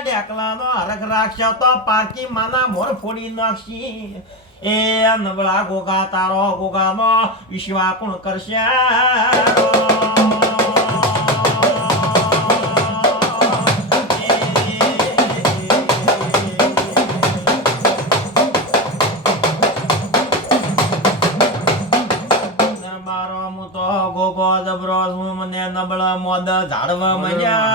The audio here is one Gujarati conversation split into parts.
ડેકલાનો હરખ રાખશે તો પારકી માના મોર ફોડી નાખશી એ નબળા ગોગા, તારો ગોગાનો વિશ્વા કોણ કરશે મારો ગોગો જબરો મને નબળા મોદ ઝાડવા મજા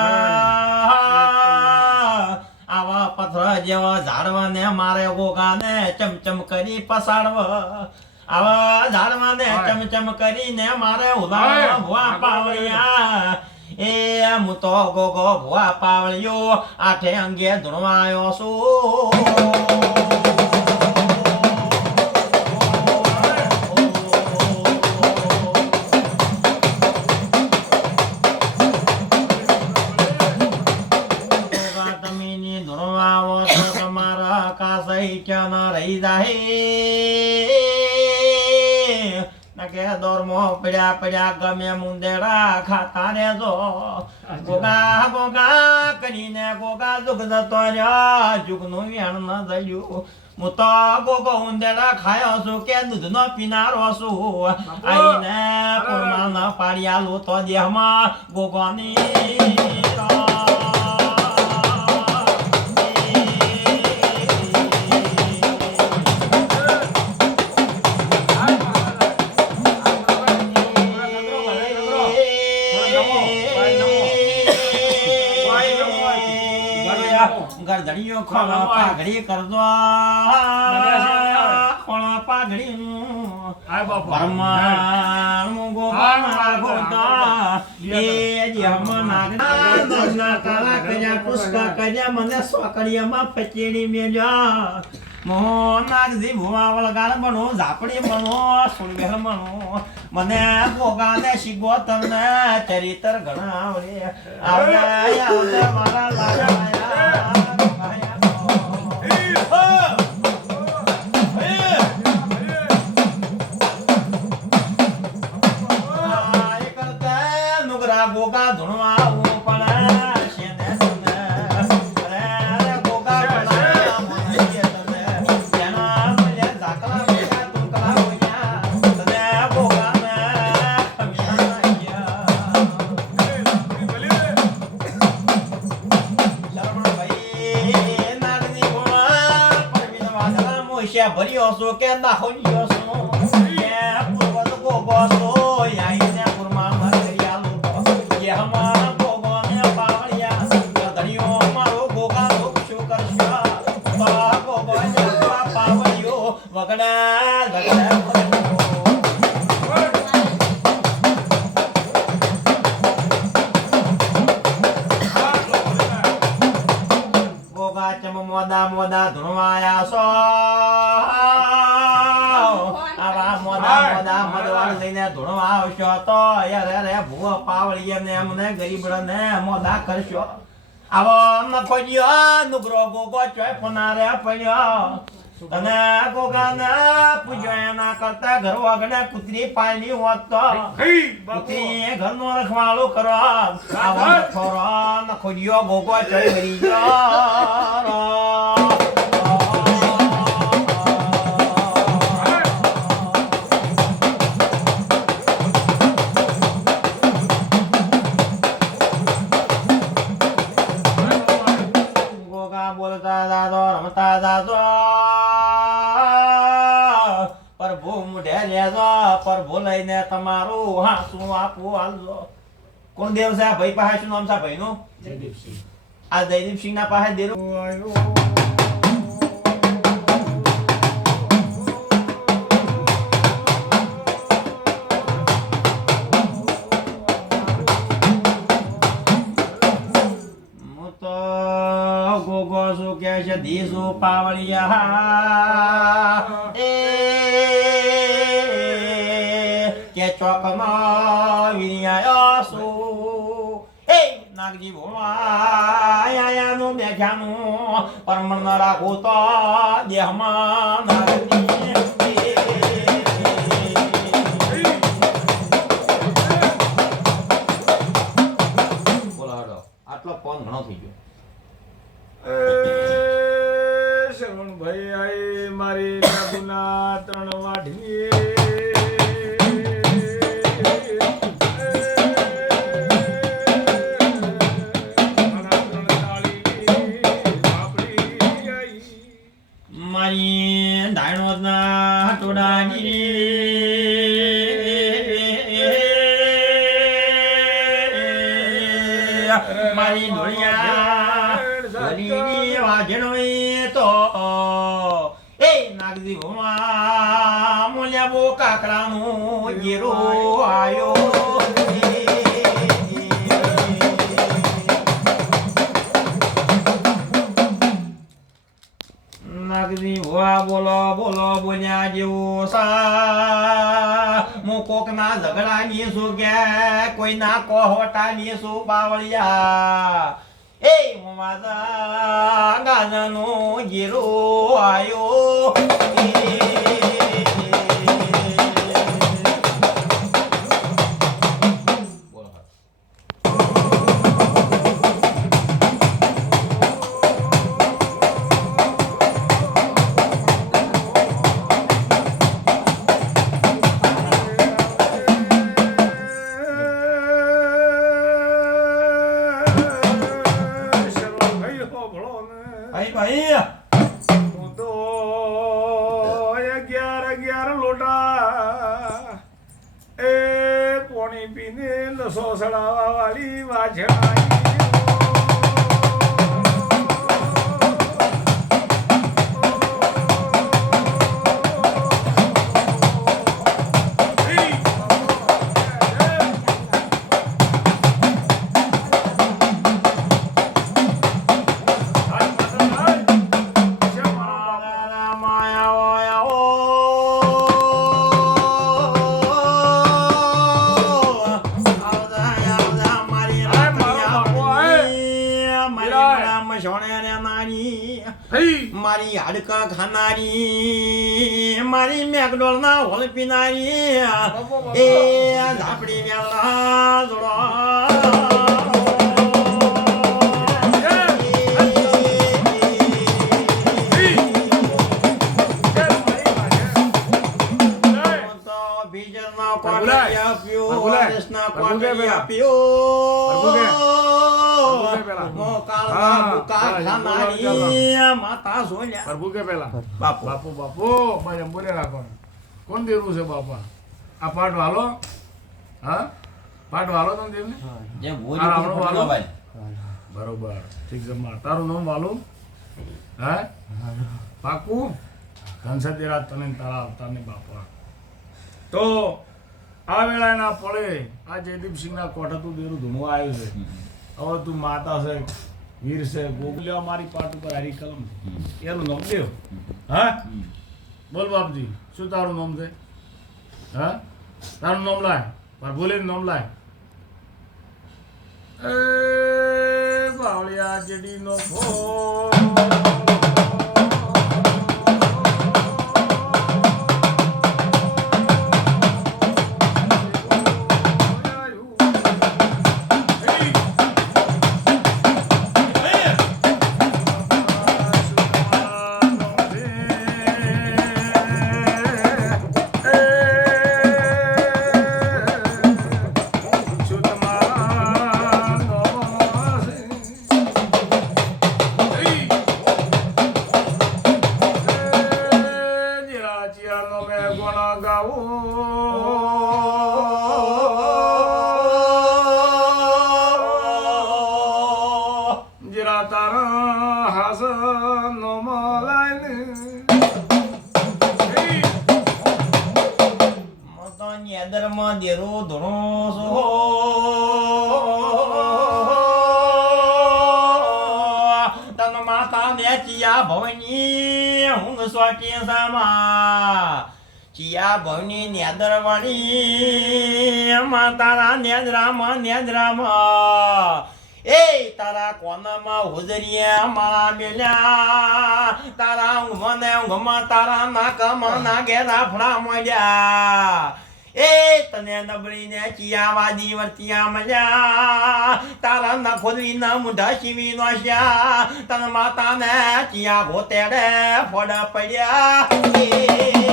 પથ્થર જેવા ઝાડવાને મારે ગોગા ચમચમ કરી પસાડવા. આવા ઝાડવા ને ચમચમ કરીને મારે ઉલાળવા ભુવા પાવળિયા. એ હું તો ગોગો ભુવા પાવળિયો આઠે અંગે ધૂણવાયો છું. ધૂણવાવો તો તમારા કાસઈ ક્યાં રહી જાય કે દોરમો પડ્યા પડ્યા ગમે મુંદેડા ખાતા રહેજો. ગોગા ગોગા કરીને ગોગા જુગ જતો રહ્યો. જુગનું વેણ ન જયું હું તો ગોગો ઉંદેડા ખાયો છું કે દૂધનો પીનારો છું. આઈને પૂર્ણ ન પાડ્યાલું તો દેહમાં ગોગોની ગરદડીયો ખોળો પાઘડી કરજો ખોળો પાઘડી બાપુ. પરમાણુ ગોપાળ ગોતા એ જમ નાગના દર્શના કાલા કજા પુષ્કા કજા મને સોકડીયામાં પચેડી મેજા મો નાગજી ભુવા વળગાડ બનો ઝાપડી બનો બનો. મને તમને ચરિત્ર ઘણા આવડે આવડે આવડે મારા લાયા મોશિયા ભર્યો છો કે દાહોલ્યો છો કે પૂર્વજ ગોગો છો આઈને પુરમાં મરિયાલું તો કે હમા ગોગો ને પાવળિયા ગધડીઓ મારો ગોગા લોક શું કરશો બા ગોગો ને પાવળિયો વગડા વગડા ગોગા મોદા કરશો. આવો નખો જ્યો નુગરો ગોગો ચોય પનારે પડ્યો. તને ગોગા ને પૂજો એના કરતા ઘર વાગણે કુતરી પાણી હોત તો. કુતરી ઘરનો રખવાળો કરો. આવો નખોરો નખોડિયો ગોગો ચોય મરી ગયો. મુઢે લેજો પ્રભુ લઈને તમારું. હાસું આપવું હાલજો. કોણ દેવ છે ભાઈ પાસે? શું નામ છે આ ભાઈનું? આ જયદીપસિંહ ના પાસે દેરું તો ગોગો શું કે છે ધીસુ પાવળિયા. ચોકમાં વિરિયાયો શું એ નાગજી ભોળા નું બેઠાનું પરમણ ન રાખું તો દેહમાં નાગજી. આટલો ફોન ઘણો થઈ ગયો. કાકડાનું જીરો આયો. નાગજી ભુવા બોલો બોલો બોલ્યા જેવો સા. હું કોક ના ઝઘડા ની શું કે કોઈ ના કોહોટા ની શું બાવળિયા. એ હું માતા ગાજનો જીરો આયો. sos la babalí. મારી હાડકા ખાનારી મારી મેકડોલ ના હોલ પીનારી એ ઝાપડી મેલા જોડો પ્રભુલાય, પ્રભુલાય, પ્રભુ કે પેલા? પ્રભુ કે? પ્રભુ કે પેલા? હા, માતા સોલ્યા પ્રભુ કે પેલા. બાપુ. બાપુ બાપુ ભાઈ બોલે રાખો. કોણ દેવું છે બાપા? આ પાઠ વાલો? હા? પાઠ વાલો તમે દેવને વાલો? ભાઈ બરોબર. ઠીક છે તારું નામ વાલું? હે? પાકું? ઘનસદેરા તને ને તારા અવતારની બાપા. તો આ વેળાના પળે આ જયદીપસિંહના કોઠાતું દેરું ધૂણું આવ્યું છે. હવે તું માતા છે વીર છે ગોગલ્યો મારી પાટ ઉપર હારી કલમ એનું નામ દેવ હા? બોલ બાપજી શું તારું નામ છે? હા? તારું નામ લાય. મારે બોલે નામ લાય. એ બાવળિયા જેડીનો ભો જરા ભવની ઊંઘ સ્વાટી સામા. ચિયા ભવની નેદરવાણી. માતારા નેદરામાં નેદરામાં. એ તારા કોનામાં હુજરિયા મારા મેલ્યા. તારા ઊંઘમાં ને ઊંઘમાં તારા નાકમાં ના ઘેરા ફળા મળ્યા એ તને નબળીને ચિયાવાદી વર્તિયા મજા તારા નખોદવી ના મુઢા શિવી નોશ્યા તન માતાને ચિયા ભોતેડે ફોડ પડ્યા.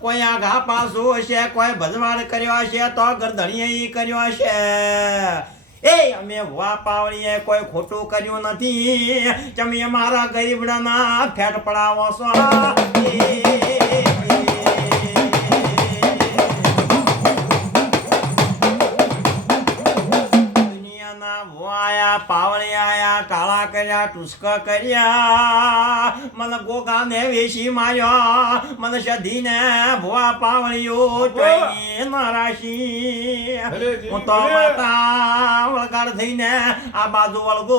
કોઈ આઘા પાસો છે કોઈ ભજવાડ કર્યો છે તો ગરધણીએ કર્યો છે એ અમે વા પાવડીએ કોઈ ખોટું કર્યું નથી. તમે મારા ગરીબડાના ફેટ પડાવો છો. કર્યા ટુસ્કા કર્યા. મને ગોગાને વેશી માર્યો. મને સધીને ભુવા પાવળિયો ચોઈ નારાશી. હું તો માતા વળગાડ થઈને આ બાજુ વળગો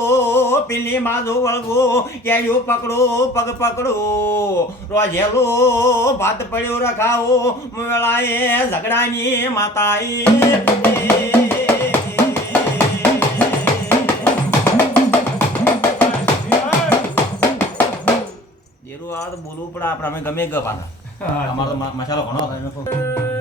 પેલી બાજુ વળગો કેયું પકડો પગ પકડો. રોજેલો ભાત પડ્યો રખાવો વેળાએ ઝઘડાની માતાએ દેરું આવે તો બોલવું પડે. આપણે અમે ગમે ગા પાછા અમારો મસાલો ઘણો